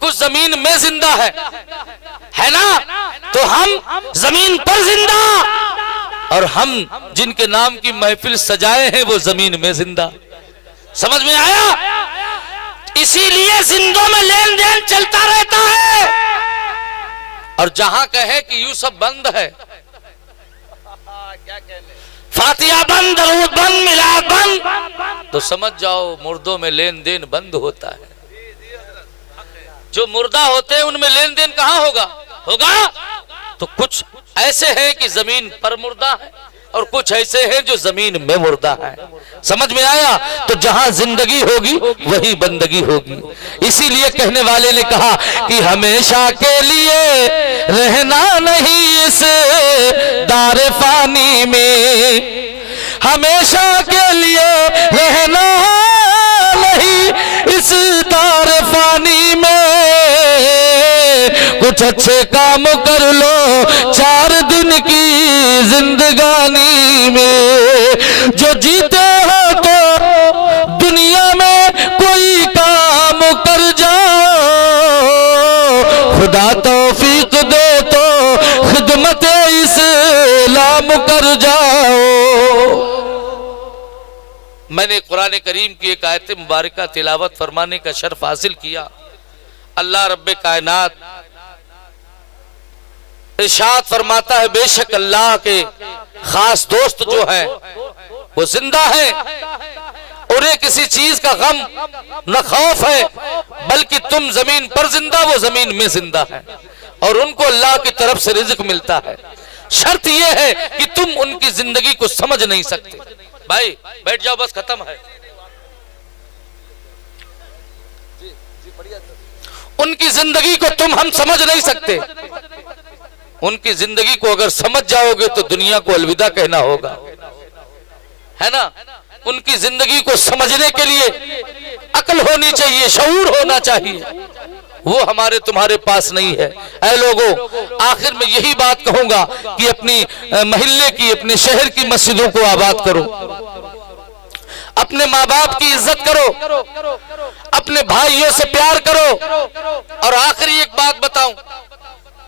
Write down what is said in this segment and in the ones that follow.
कुछ जमीन में जिंदा है ना, तो हम जमीन पर जिंदा, और हम जिनके नाम की महफिल सजाए हैं वो जमीन में जिंदा। समझ में आया? इसीलिए जिंदों में लेन देन चलता रहता है, और जहां कहे कि यूसुफ बंद है, फातिहा बंद, दरूद बंद, मिलाद बंद, तो समझ जाओ मुर्दों में लेन देन बंद होता है। जो मुर्दा होते हैं उनमें लेन देन कहां होगा? तो कुछ ऐसे हैं कि जमीन पर मुर्दा है, और कुछ ऐसे हैं जो जमीन में मुर्दा है। समझ में आया? तो जहां जिंदगी होगी वही बंदगी होगी। इसीलिए कहने वाले ने कहा कि हमेशा के लिए रहना नहीं इस दारे फानी में, हमेशा के लिए रहना नहीं इस दारे फानी में, कुछ अच्छे काम कर लो 4 दिन की जिंदगानी में। जो जीते हो तो दुनिया में कोई काम कर जाओ, खुदा तौफीक दे तो खिदमत इस्लाम कर जाओ। मैंने कुरान करीम की एक आयत मुबारका तिलावत फरमाने का शर्फ हासिल किया। अल्लाह रब्बे कायनात इरशाद फरमाता है, बेशक अल्लाह के खास दोस्त जो है वो जिंदा है, उन्हें किसी चीज का गम न खौफ है, बल्कि तुम जमीन पर जिंदा, वो जमीन में जिंदा है, और उनको अल्लाह की तरफ से रिज़्क़ मिलता है। शर्त यह है कि तुम उनकी जिंदगी को समझ नहीं सकते। भाई बैठ जाओ, बस खत्म है। उनकी जिंदगी को हम समझ नहीं सकते। उनकी जिंदगी को अगर समझ जाओगे तो दुनिया को अलविदा कहना होगा, है ना। उनकी जिंदगी को समझने के लिए अक्ल होनी चाहिए, शऊर होना चाहिए, वो हमारे तुम्हारे पास नहीं है। ऐ लोगों, आखिर में यही बात कहूंगा कि अपनी मोहल्ले की, अपने शहर की मस्जिदों को आबाद करो, अपने माँ बाप की इज्जत करो, अपने भाइयों से प्यार करो। और आखिरी एक बात बताऊं,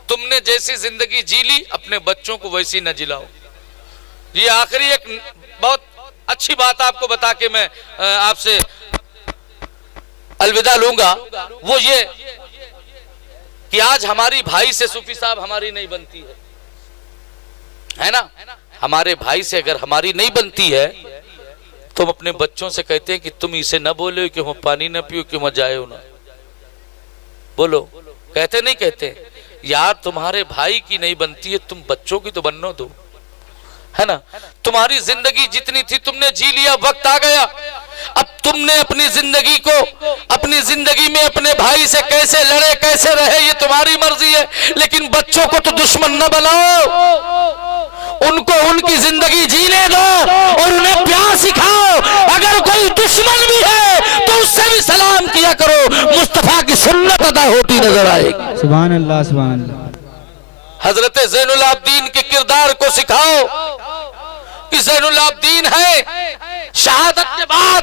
तुमने जैसी जिंदगी जी ली अपने बच्चों को वैसी न जिलाओ। ये आखिरी एक बहुत अच्छी बात आपको बता के मैं आपसे अलविदा लूंगा, वो ये कि आज हमारी भाई से सूफी साहब हमारी नहीं बनती है ना। हमारे भाई से अगर हमारी नहीं बनती है तो हम अपने बच्चों से कहते हैं कि तुम इसे न बोलो कि वो पानी न पियो, कि वह जाए ना बोलो। कहते नहीं कहते? यार तुम्हारे भाई की नहीं बनती है, तुम बच्चों की तो बनने दो, है ना। तुम्हारी जिंदगी जितनी थी तुमने जी लिया, वक्त आ गया अब तुमने अपनी जिंदगी को, अपनी जिंदगी में अपने भाई से कैसे लड़े, कैसे रहे, ये तुम्हारी मर्जी है, लेकिन बच्चों को तो दुश्मन न बनाओ, उनको उनकी जिंदगी जीने दो और उन्हें प्यार सिखाओ। अगर कोई दुश्मन भी है तो उससे भी सलाम किया करो, मुस्तफा की सुन्नत अदा होती नजर आएगी। सुभान अल्लाह, सुभान अल्लाह। हजरत ज़ैनुल आबिदीन के किरदार को सिखाओ कि ज़ैनुल आबिदीन है, शहादत के बाद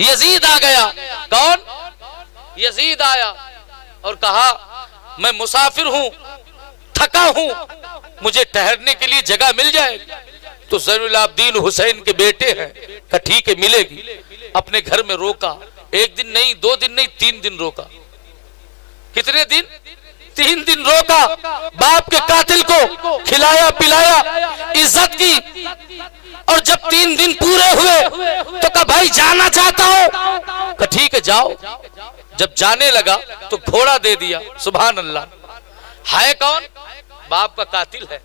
यजीद आ गया। कौन? यजीद आया और कहा मैं मुसाफिर हूं, थका हूं, मुझे ठहरने के लिए जगह मिल जाएगी। तो ज़ैनुल आबिदीन हुसैन के बेटे हैं, कहा ठीक है मिलेगी। अपने घर में रोका, 1 दिन नहीं, 2 दिन नहीं, 3 दिन रोका। कितने दिन? 3 दिन रोका। बाप के कातिल को खिलाया पिलाया, इज्जत की, और जब 3 दिन पूरे हुए तो कहा भाई जाना चाहता हूं, कहा ठीक है जाओ। जब जाने लगा तो घोड़ा दे दिया। सुभान अल्लाह। है कौन? बाप का कातिल है,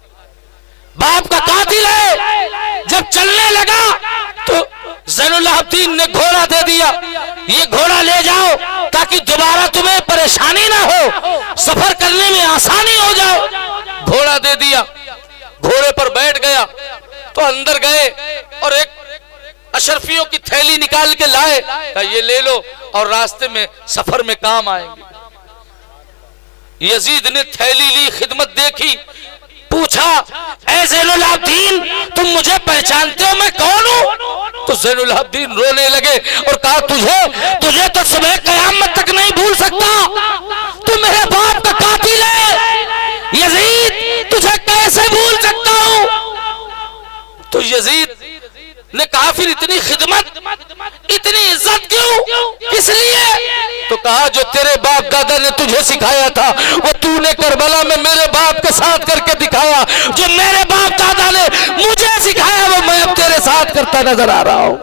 बाप का कातिल है। जब चलने लगा तो ज़ैनुल आबिदीन ने घोड़ा दे दिया, ये घोड़ा ले जाओ ताकि दोबारा तुम्हें परेशानी ना हो, सफर करने में आसानी हो जाए। घोड़ा दे दिया, घोड़े पर बैठ गया तो अंदर गए और एक अशरफियों की थैली निकाल के लाए, कहा ये ले लो और रास्ते में सफर में काम आएंगे। यजीद ने थैली ली, खिदमत देखी, पूछा ऐ ज़ैनुल आबिदीन तुम मुझे पहचानते हो, मैं कौन हूं? तो ज़ैनुल आबिदीन रोने लगे और कहा तुझे तो सुबह क़यामत तक नहीं भूल सकता। तो यजीद ने कहा फिर इतनी खिदमत, इतनी इज्जत क्यों, किस लिए? तो कहा जो तेरे बाप दादा ने तुझे सिखाया था वो तूने करबला में मेरे बाप के साथ करके दिखाया, जो मेरे बाप दादा ने मुझे सिखाया वो मैं अब तेरे साथ करता नजर आ रहा हूं।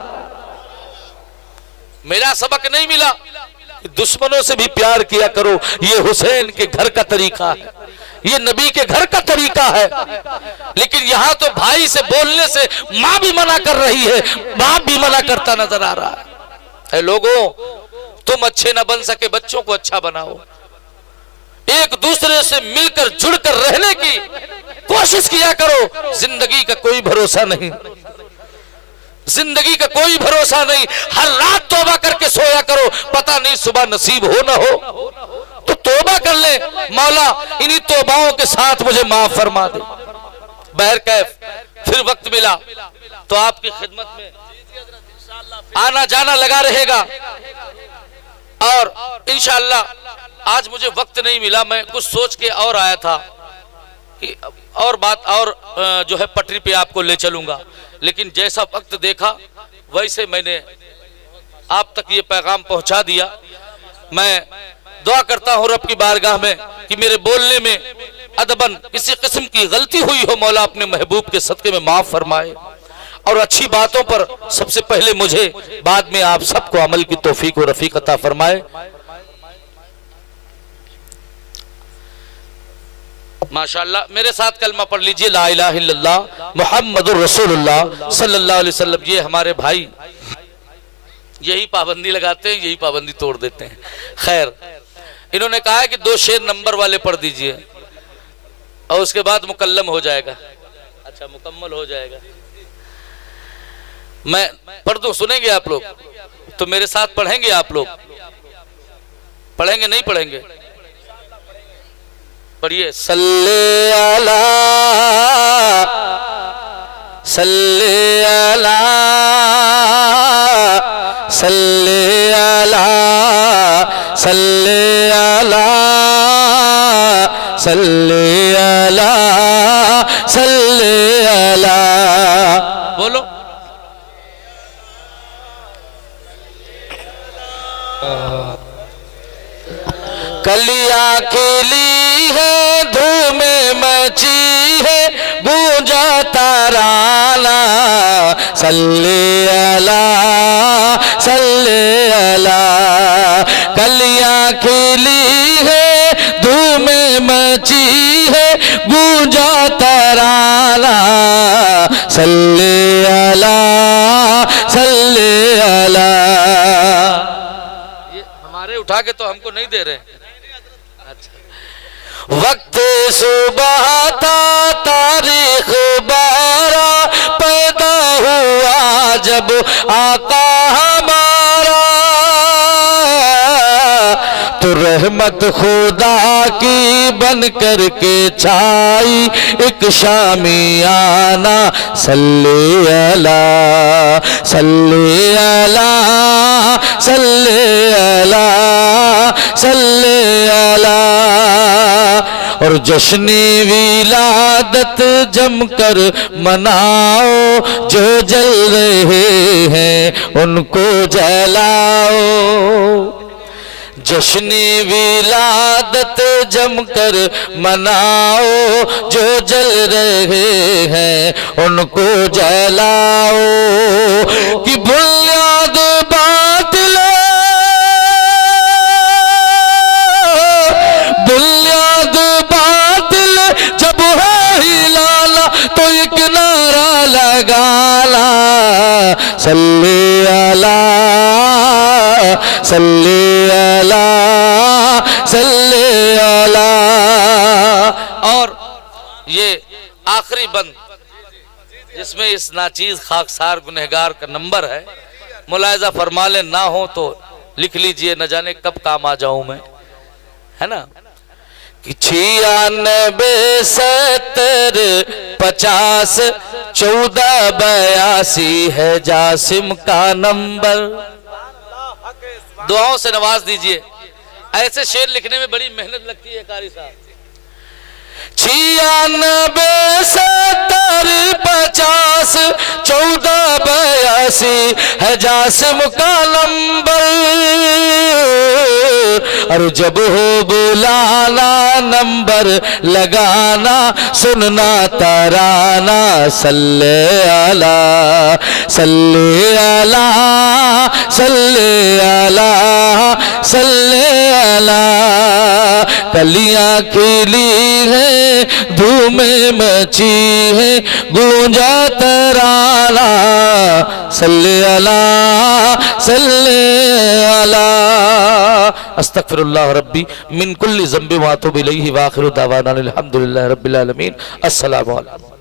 मेरा सबक नहीं मिला कि दुश्मनों से भी प्यार किया करो, ये हुसैन के घर का तरीका है, ये नबी के घर का तरीका है। लेकिन यहां तो भाई से बोलने से मां भी मना कर रही है, बाप भी मना करता नजर आ रहा है। लोगों, तुम अच्छे ना बन सके बच्चों को अच्छा बनाओ, एक दूसरे से मिलकर जुड़कर रहने की कोशिश किया करो। जिंदगी का कोई भरोसा नहीं, जिंदगी का कोई भरोसा नहीं। हर रात तौबा करके सोया करो, पता नहीं सुबह नसीब हो ना हो, तो तौबा कर ले, मौला इन्हीं तौबाओं के साथ मुझे माफ फरमा दे। बहरकैफ फिर वक्त मिला तो आपकी खिदमत में आना जाना लगा रहेगा। और इंशाअल्लाह आज मुझे वक्त नहीं मिला, मैं कुछ सोच के और आया था कि और बात और जो है पटरी पे आपको ले चलूंगा, लेकिन जैसा वक्त देखा वैसे मैंने आप तक ये पैगाम पहुंचा दिया। मैं दुआ करता हूं रब की बारगाह में कि मेरे बोलने में अदबन किसी किस्म की गलती हुई हो, मौला अपने महबूब के सदके में माफ फरमाए, और अच्छी बातों पर सबसे पहले मुझे, बाद में आप सबको अमल की तौफीक और रफीक अता फरमाए। माशाअल्लाह, मेरे साथ कलमा पढ़ लीजिए, ला इलाहा इल्लल्लाह मुहम्मदुर रसूलुल्लाह सल्लल्लाहु अलैहि वसल्लम। ये हमारे भाई यही पाबंदी लगाते हैं, यही पाबंदी तोड़ देते हैं। खैर, इन्होंने कहा है कि 2 शेर नंबर वाले पढ़ दीजिए और उसके बाद मुकल्लम हो जाएगा। अच्छा, मुकम्मल हो जाएगा। मैं पढ़ दूं, सुनेंगे आप लोग? तो मेरे साथ पढ़ेंगे आप लोग? पढ़ेंगे नहीं पढ़ेंगे? पढ़िए। सल्ले अला सल्ले अला सल्ले अला सल्ले अला सल्ले अला सल्ले अला। बोलो। कलियां खिली है, धूमें मची है, गूंजा तराना, सल्ले अला सल्ले अला। कलियां खिली है, धूमें मची है, गूंजा तराना, सल्ले अला सल्ले अला। ये हमारे उठा के तो हमको नहीं दे रहे। अच्छा। वक्त सुबह था, तारीख 12, पैदा हुआ जब आका हमारा, तो रहमत खुदा की बन कर के छाई एक शामियाना, सल्ले अला सल्ले अला सल्ले अला सल्ले अला। और जश्न विलादत जमकर मनाओ, जो जल रहे हैं उनको जलाओ। जश्न विलादत जमकर मनाओ, जो जल रहे हैं उनको जलाओ। कि बुनियाद बातिल बुनियाद बातिल जब है हिलाला, तो एक नारा लगाला, सल्ले अला सल्ले अला सल्ले अला। और ये आखिरी बंद जिसमें इस नाचीज खाकसार गुनहगार का नंबर है, मुलायजा फरमा ले, ना हो तो लिख लीजिए, न जाने कब काम आ जाऊं मैं, है ना। कि 96 70 50 14 82 है जासिम का नंबर। दुआओं से नवाज दीजिए। ऐसे शेर लिखने में बड़ी मेहनत लगती है कारी साहब। 96 70 50 14 82 है जासिम का नंबर। और जब हो बुलाना नंबर लगाना, सुनना तराना, सल्ले अला सल्ले अला सल्ले अला सल्ले अला। कलियां खिली है, धूमें मची है, गूंजा तराना, सल्ले अला सल्ले अला। अस्तगफिरुल्लाह रब्बी मिन कुल्ली ज़ंबि व अतूबु इलैहि व आखिरु दावाना अल्हम्दुलिल्लाहि रब्बिल आलमीन। अस्सलामु अलैकुम।